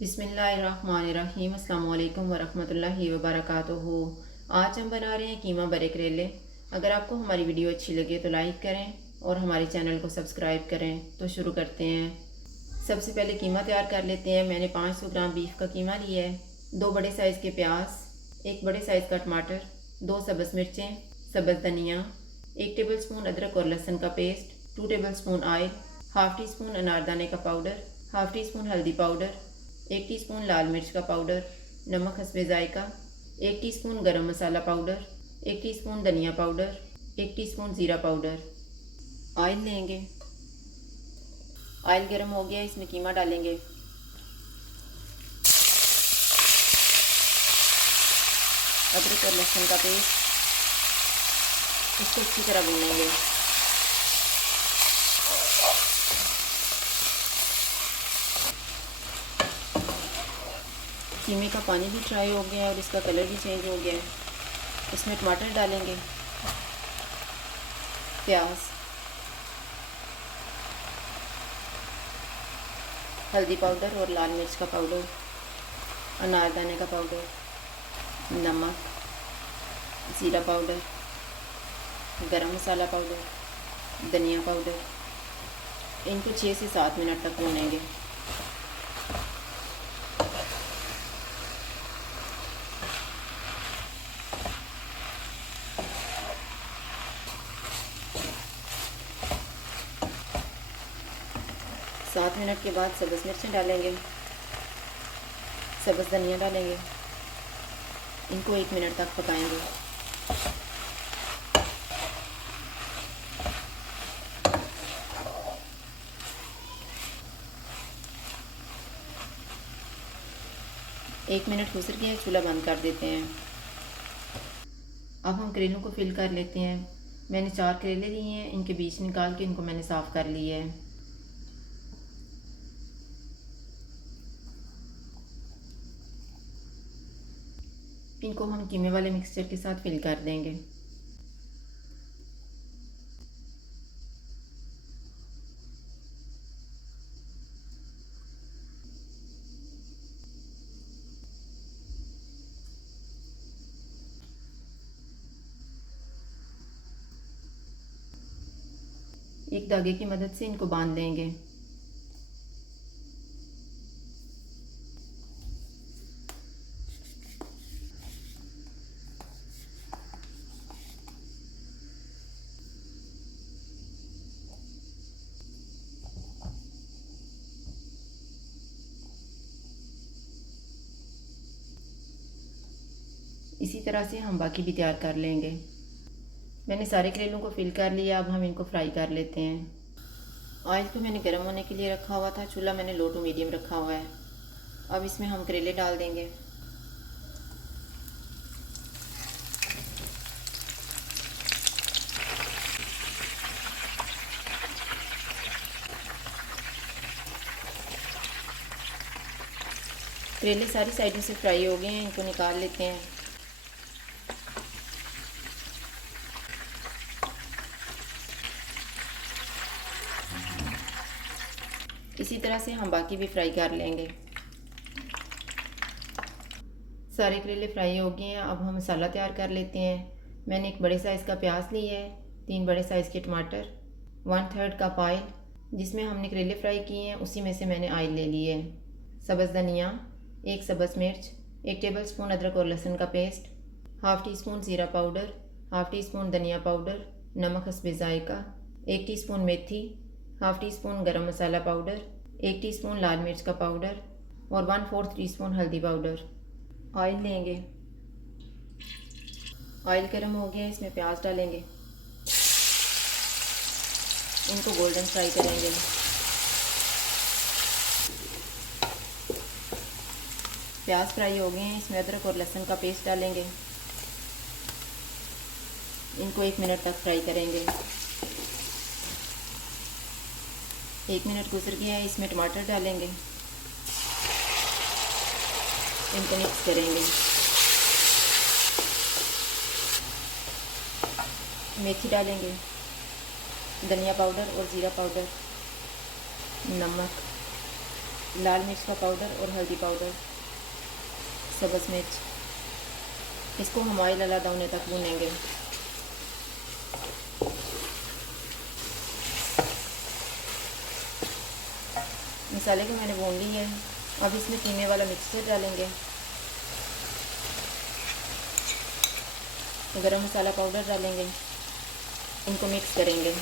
बिस्मिल्लाहिर्रहमानिर्रहीम। अस्सलाम वालेकुम वरहमतुल्लाहि वबरकातुहू। आज हम बना रहे हैं कीमा बड़े करेले। अगर आपको हमारी वीडियो अच्छी लगे तो लाइक करें और हमारे चैनल को सब्सक्राइब करें। तो शुरू करते हैं। सबसे पहले कीमा तैयार कर लेते हैं। मैंने 500 ग्राम बीफ का कीमा लिया है, 2 बड़े साइज़ के प्याज, 1 बड़े साइज़ का टमाटर, 2 सब्ज़ मिर्चें, सब्ज़ धनिया, 1 टेबल स्पून अदरक और लहसुन का paste, 2 tablespoon oil, half teaspoon अनारदाने का पाउडर, हाफ़ टी स्पून हल्दी पाउडर, 1 टीस्पून लाल मिर्च का पाउडर, नमक हस्बे जायका, 1 टीस्पून गरम मसाला पाउडर, 1 टीस्पून धनिया पाउडर, 1 टीस्पून ज़ीरा पाउडर। ऑयल लेंगे। ऑयल गर्म हो गया, इसमें कीमा डालेंगे। अदरक और लहसुन का पेस्ट, इसको अच्छी तरह भूनेंगे। कीमे का पानी भी ड्राई हो गया है और इसका कलर भी चेंज हो गया है। इसमें टमाटर डालेंगे, प्याज, हल्दी पाउडर और लाल मिर्च का पाउडर, अनारदाने का पाउडर, नमक, ज़ीरा पाउडर, गरम मसाला पाउडर, धनिया पाउडर। इनको 6 से 7 मिनट तक भूनेंगे। सात मिनट के बाद सब्ज़ मिर्चें डालेंगे, सब्ज़ धनिया डालेंगे। इनको 1 मिनट तक पकाएंगे। एक मिनट गुजर गया, चूल्हा बंद कर देते हैं। अब हम करेलों को फिल कर लेते हैं। मैंने 4 करेले लिए हैं, इनके बीज निकाल के इनको मैंने साफ़ कर लिया है। इनको हम कीमे वाले मिक्सचर के साथ फिल कर देंगे। एक धागे की मदद से इनको बांध देंगे। इसी तरह से हम बाकी भी तैयार कर लेंगे। मैंने सारे करेलों को फिल कर लिया। अब हम इनको फ्राई कर लेते हैं। ऑयल को मैंने गर्म होने के लिए रखा हुआ था। चूल्हा मैंने लो टू मीडियम रखा हुआ है। अब इसमें हम करेले डाल देंगे। करेले सारी साइडों से फ्राई हो गए हैं, इनको निकाल लेते हैं। इसी तरह से हम बाकी भी फ्राई कर लेंगे। सारे करेले फ्राई हो गए हैं। अब हम मसाला तैयार कर लेते हैं। मैंने 1 बड़े साइज़ का प्याज लिया है, 3 बड़े साइज़ के टमाटर, 1/3 कप ऑयल, जिसमें हमने करेले फ्राई किए हैं उसी में से मैंने ऑयल ले लिया है। सब्ज़ धनिया, 1 सब्ज़ मिर्च, 1 टेबल स्पून अदरक और लहसुन का पेस्ट, हाफ़ टी स्पून ज़ीरा पाउडर, हाफ़ टी स्पून धनिया पाउडर, नमक हस्बे जायका, 1 टीस्पून मेथी, हाफ़ टी स्पून गरम मसाला पाउडर, 1 टीस्पून लाल मिर्च का पाउडर और 1/4 टीस्पून हल्दी पाउडर। ऑयल लेंगे। ऑयल गर्म हो गया, इसमें प्याज डालेंगे। इनको गोल्डन फ्राई करेंगे। प्याज फ्राई हो गए हैं, इसमें अदरक और लहसुन का पेस्ट डालेंगे। इनको 1 मिनट तक फ्राई करेंगे। 1 मिनट गुजर गया है, इसमें टमाटर डालेंगे। इनको मिक्स करेंगे। मेथी डालेंगे, धनिया पाउडर और ज़ीरा पाउडर, नमक, लाल मिर्च का पाउडर और हल्दी पाउडर, सब्ज़ मिर्च। इसको हम ऑयल अलग होने तक भूनेंगे। मसाले को मैंने भून ली है। अब इसमें कीमे वाला मिक्सचर डालेंगे, गरम मसाला पाउडर डालेंगे, इनको मिक्स करेंगे।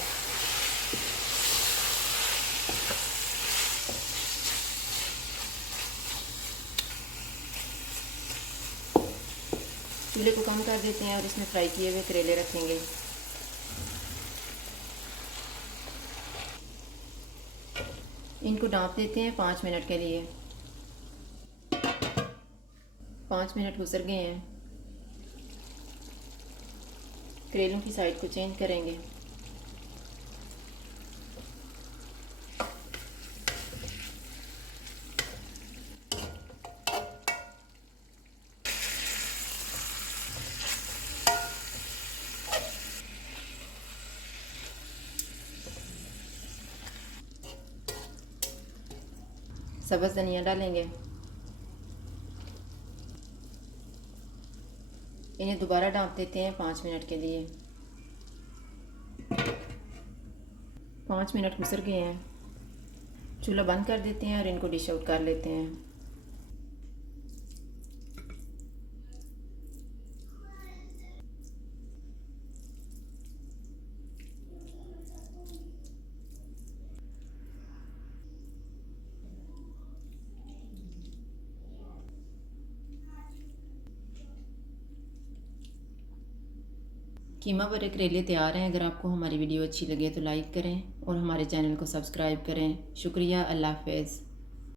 चूल्हे को कम कर देते हैं और इसमें फ्राई किए हुए करेले रखेंगे। इनको ढाँप देते हैं 5 मिनट के लिए। 5 मिनट गुजर गए हैं। करेलों की साइड को चेंज करेंगे। सब्ज़ धनिया डालेंगे। इन्हें दोबारा ढाँप देते हैं 5 मिनट के लिए। 5 मिनट गुजर गए हैं। चूल्हा बंद कर देते हैं और इनको डिश आउट कर लेते हैं। कीमा भरे करेले तैयार हैं। अगर आपको हमारी वीडियो अच्छी लगे तो लाइक करें और हमारे चैनल को सब्सक्राइब करें। शुक्रिया। अल्लाह हाफ़िज़।